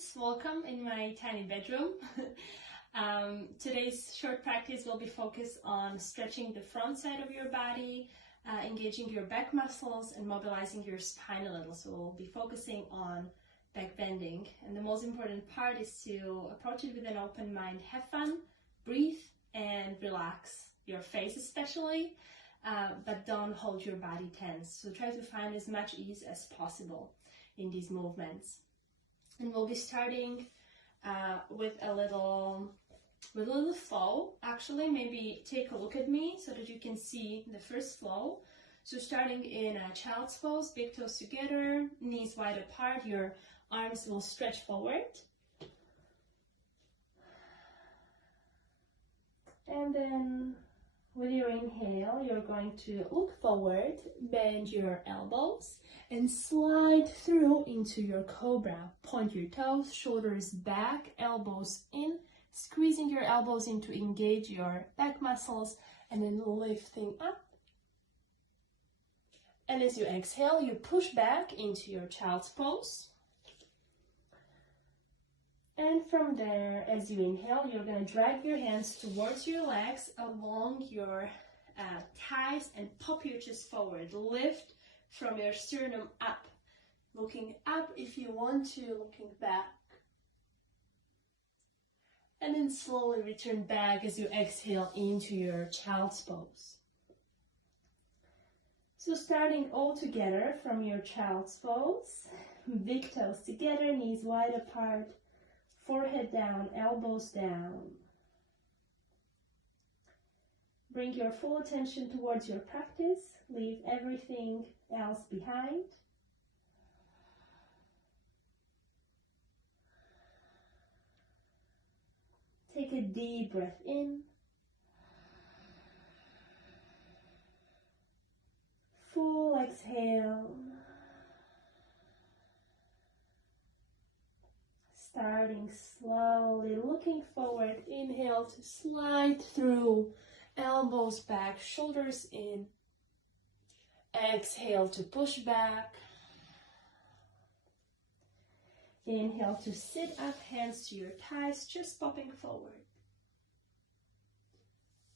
friends, welcome in my tiny bedroom. Today's short practice will be focused on stretching the front side of your body, engaging your back muscles and mobilizing your spine a little. So we'll be focusing on back bending, and the most important part is to approach it with an open mind. Have fun, breathe and relax your face especially, but don't hold your body tense. So try to find as much ease as possible in these movements. And we'll be starting with a little flow. Actually, maybe take a look at me so that you can see the first flow. So starting in a child's pose, big toes together, knees wide apart, your arms will stretch forward. And then with your inhale, you're going to look forward, bend your elbows, and slide through into your cobra. Point your toes, shoulders back, elbows in, squeezing your elbows in to engage your back muscles, and then lifting up. And as you exhale, you push back into your child's pose. And from there, as you inhale, you're going to drag your hands towards your legs along your thighs and pop your chest forward. Lift from your sternum up. Looking up if you want to, looking back. And then slowly return back as you exhale into your child's pose. So starting all together from your child's pose, big toes together, knees wide apart, forehead down, elbows down. Bring your full attention towards your practice. Leave everything else behind. Take a deep breath in. Full exhale. Starting slowly, looking forward, inhale to slide through, elbows back, shoulders in. Exhale to push back. Inhale to sit up, hands to your thighs, just popping forward.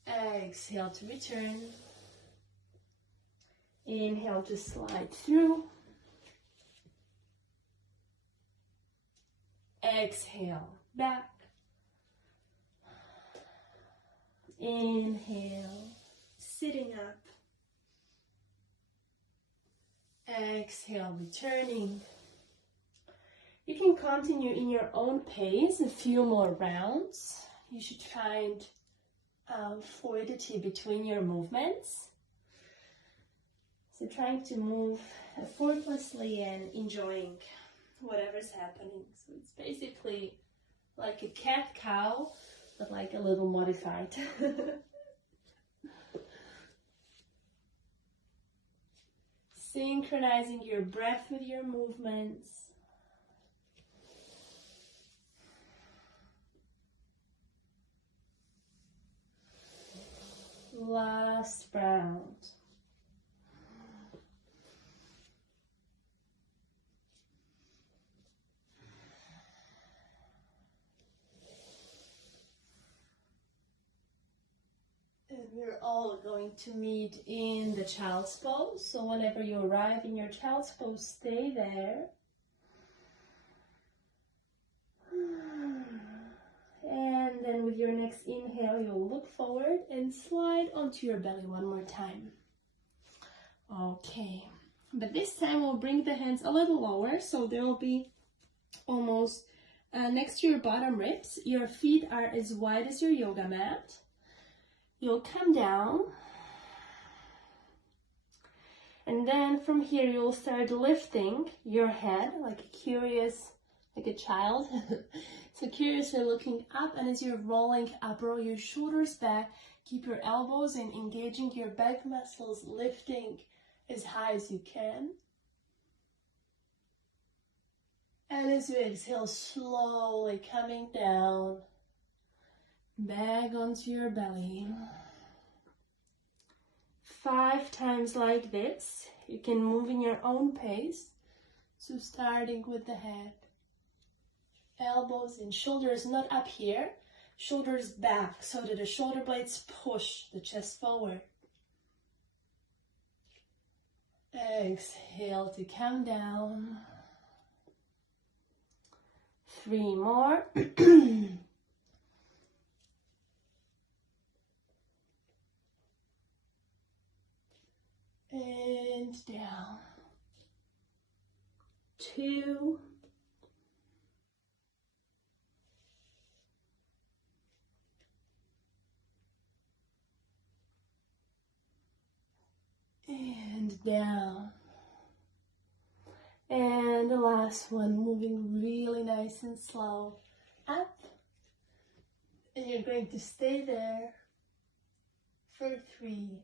Exhale to return. Inhale to slide through. Exhale, back. Inhale, sitting up. Exhale, returning. You can continue in your own pace, a few more rounds. You should find fluidity between your movements. So trying to move effortlessly and enjoying whatever's happening. So it's basically like a cat-cow, but like a little modified. Synchronizing your breath with your movements. Last round. And we're all going to meet in the child's pose. So whenever you arrive in your child's pose, stay there. And then with your next inhale, you'll look forward and slide onto your belly one more time. Okay, but this time we'll bring the hands a little lower, so they'll be almost next to your bottom ribs. Your feet are as wide as your yoga mat. You'll come down, and then from here you'll start lifting your head like a child. So curiously looking up, and as you're rolling up, roll your shoulders back, keep your elbows in, engaging your back muscles, lifting as high as you can. And as you exhale, slowly coming down, back onto your belly. 5 times like this. You can move in your own pace. So starting with the head. elbows and shoulders not up here, shoulders back so that the shoulder blades push the chest forward. Exhale to come down. 3 more. And down. 2. And down. And the last one, moving really nice and slow up. And you're going to stay there for 3,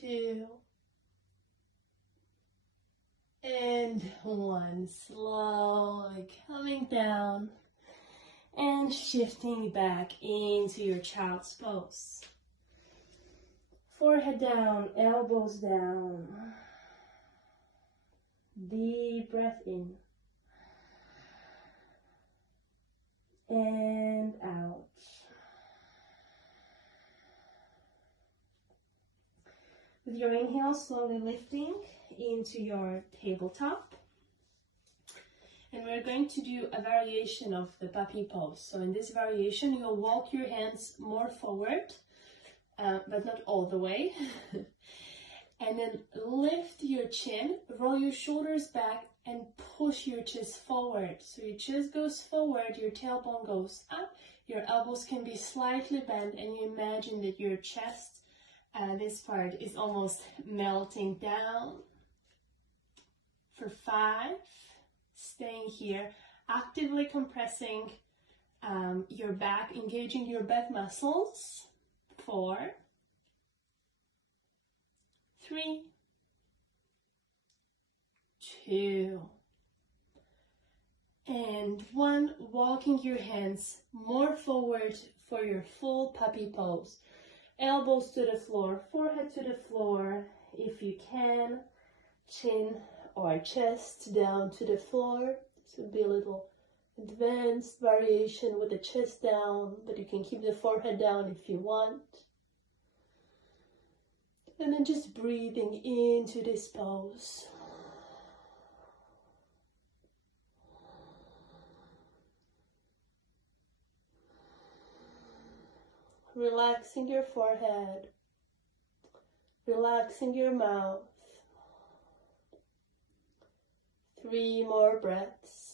2, and 1. Slowly coming down and shifting back into your child's pose. Forehead down, elbows down. Deep breath in. And out. With your inhale, slowly lifting into your tabletop. And we're going to do a variation of the puppy pose. So in this variation, you'll walk your hands more forward, but not all the way. And then lift your chin, roll your shoulders back, and push your chest forward. So your chest goes forward, your tailbone goes up, your elbows can be slightly bent, and you imagine that your chest, this part, is almost melting down. For 5, staying here, actively compressing your back, engaging your back muscles. 4, 3, 2, and 1. Walking your hands more forward for your full puppy pose. Elbows to the floor, forehead to the floor if you can. Chin or chest down to the floor. This would be a little advanced variation with the chest down, but you can keep the forehead down if you want. And then just breathing into this pose. Relaxing your forehead, relaxing your mouth. 3 more breaths.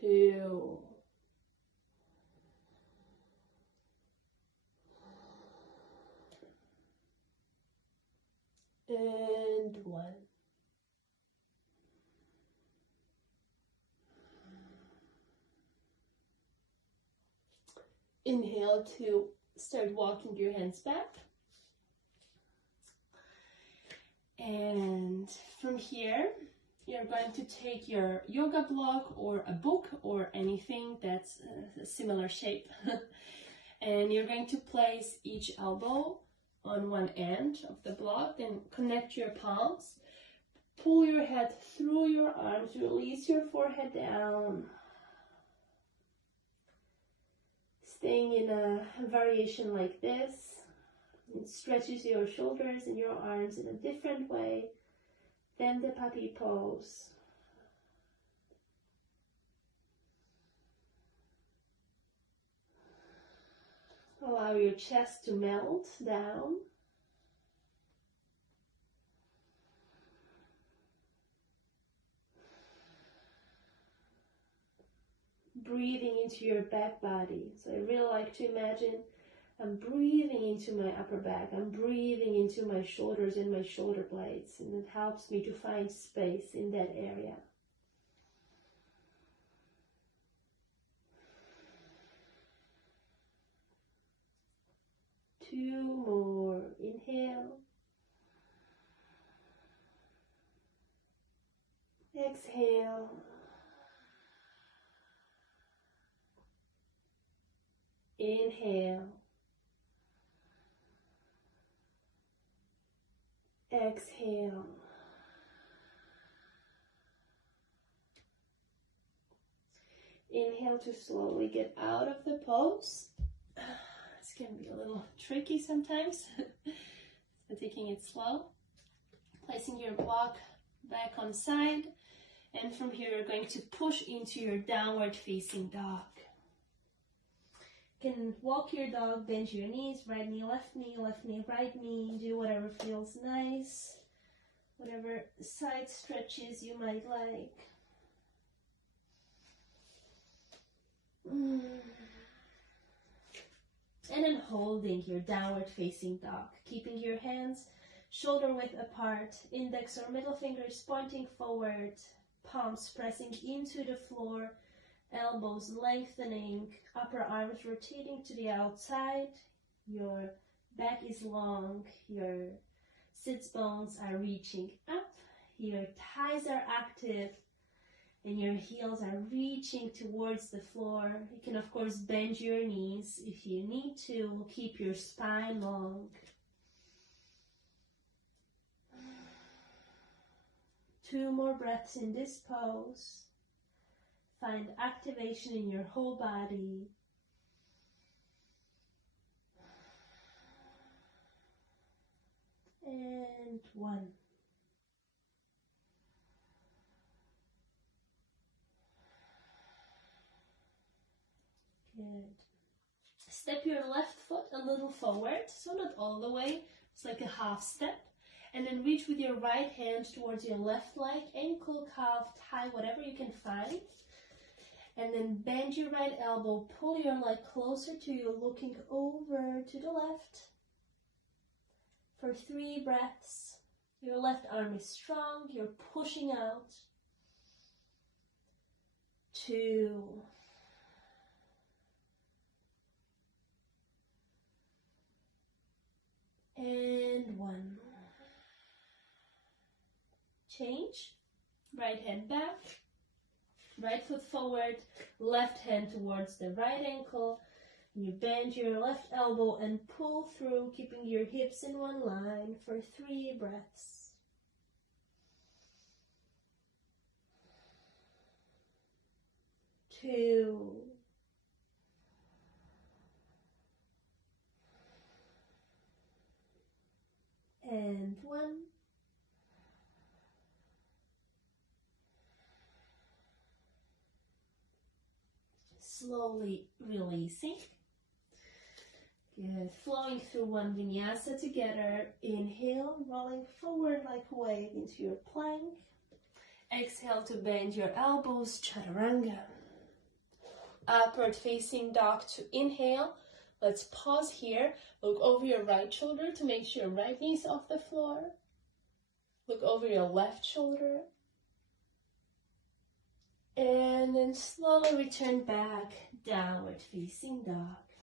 2, and 1. Inhale to start walking your hands back. And from here, you're going to take your yoga block or a book or anything that's a similar shape. And you're going to place each elbow on one end of the block and connect your palms. Pull your head through your arms, release your forehead down. Staying in a variation like this, it stretches your shoulders and your arms in a different way than the puppy pose. Allow your chest to melt down. Breathing into your back body. So I really like to imagine I'm breathing into my upper back. I'm breathing into my shoulders and my shoulder blades. And it helps me to find space in that area. Two more. Inhale. Exhale. Inhale. Exhale. Inhale to slowly get out of the pose. This can be a little tricky sometimes. So taking it slow. Placing your block back on side. And from here, you're going to push into your downward facing dog. You can walk your dog, bend your knees, right knee, right knee. Do whatever feels nice. Whatever side stretches you might like. And then holding your downward facing dog, keeping your hands shoulder width apart, index or middle fingers pointing forward, palms pressing into the floor, elbows lengthening, upper arms rotating to the outside, your back is long, your sits bones are reaching up, your thighs are active, and your heels are reaching towards the floor. You can, of course, bend your knees if you need to. Keep your spine long. 2 more breaths in this pose. Find activation in your whole body. And 1. Good. Step your left foot a little forward, so not all the way, it's like a half step. And then reach with your right hand towards your left leg, ankle, calf, thigh, whatever you can find. And then bend your right elbow, pull your leg closer to you, looking over to the left. For 3 breaths, your left arm is strong, you're pushing out. 2. And 1. Change. Right hand back. Right foot forward. Left hand towards the right ankle. You bend your left elbow and pull through, keeping your hips in one line for 3 breaths. 2. And 1. Slowly releasing. Good. Flowing through one vinyasa together. Inhale, rolling forward like a wave into your plank. Exhale to bend your elbows, chaturanga. Upward facing dog to inhale. Let's pause here. Look over your right shoulder to make sure your right knee is off the floor. Look over your left shoulder. And then slowly return back, downward facing dog.